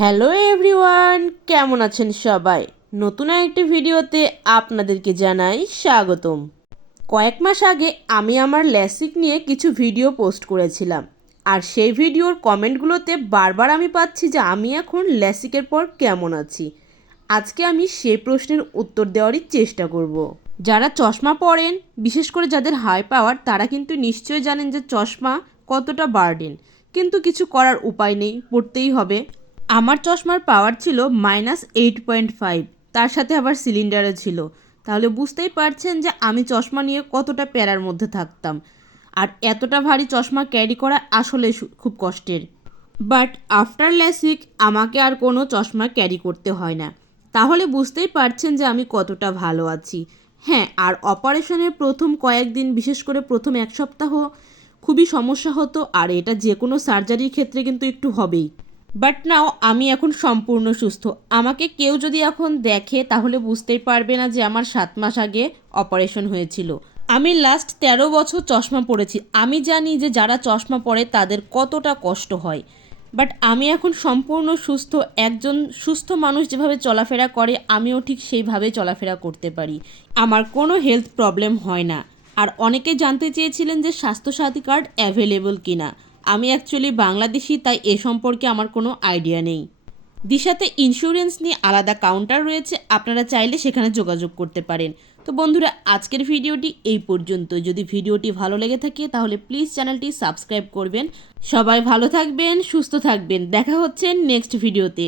Hello everyone, কেমন আছেন সবাই? নতুন একটি ভিডিওতে আপনাদেরকে জানাই স্বাগতম। কয়েক মাস আগে আমি আমার ল্যাসিক নিয়ে কিছু ভিডিও পোস্ট করেছিলাম, আর সেই ভিডিওর কমেন্টগুলোতে বারবার আমি পাচ্ছি যে আমি এখন ল্যাসিকের পর কেমন আছি। আজকে আমি সেই প্রশ্নের উত্তর দেওয়ারই চেষ্টা করব। যারা চশমা পরেন, বিশেষ করে যাদের হাই পাওয়ার, তারা কিন্তু নিশ্চয়ই জানেন যে চশমা কতটা বার্ডেন, কিন্তু কিছু করার উপায় নেই, পড়তেই হবে। আমার চশমার পাওয়ার ছিল -8.5, তার সাথে আবার সিলিন্ডারে ছিল। তাহলে বুঝতেই পারছেন যে আমি চশমা নিয়ে কতটা প্যারার মধ্যে থাকতাম। আর এতটা ভারী চশমা ক্যারি করা আসলে খুব কষ্টের। বাট আফটার ল্যাসিক আমাকে আর কোনো চশমা ক্যারি করতে হয় না। তাহলে বুঝতেই পারছেন যে আমি কতটা ভালো আছি। হ্যাঁ, আর অপারেশনের প্রথম কয়েকদিন, বিশেষ করে প্রথম এক সপ্তাহ খুবই সমস্যা হতো, আর এটা যে কোনো সার্জারির ক্ষেত্রে কিন্তু একটু হবেই। বাট নাও আমি এখন সম্পূর্ণ সুস্থ। আমাকে কেউ যদি এখন দেখে তাহলে বুঝতেই পারবে না যে আমার 7 মাস আগে অপারেশন হয়েছিল। আমি লাস্ট 13 বছর চশমা পরেছি। আমি জানি যে যারা চশমা পরে তাদের কতটা কষ্ট হয়। বাট আমি এখন সম্পূর্ণ সুস্থ। একজন সুস্থ মানুষ যেভাবে চলাফেরা করে আমিও ঠিক সেইভাবে চলাফেরা করতে পারি। আমার কোনো হেলথ প্রবলেম হয় না। আর অনেকে জানতে চেয়েছিলেন যে স্বাস্থ্যসাথী কার্ড অ্যাভেলেবল কিনা। আমি অ্যাকচুয়ালি বাংলাদেশি, তাই এ সম্পর্কে আমার কোনো আইডিয়া নেই। দিশাতে ইন্স্যুরেন্স নিয়ে আলাদা কাউন্টার রয়েছে, আপনারা চাইলে সেখানে যোগাযোগ করতে পারেন। তো বন্ধুরা, আজকের ভিডিওটি এই পর্যন্ত। যদি ভিডিওটি ভালো লেগে থাকে তাহলে প্লিজ চ্যানেলটি সাবস্ক্রাইব করবেন। সবাই ভালো থাকবেন, সুস্থ থাকবেন। দেখা হচ্ছে নেক্সট ভিডিওতে।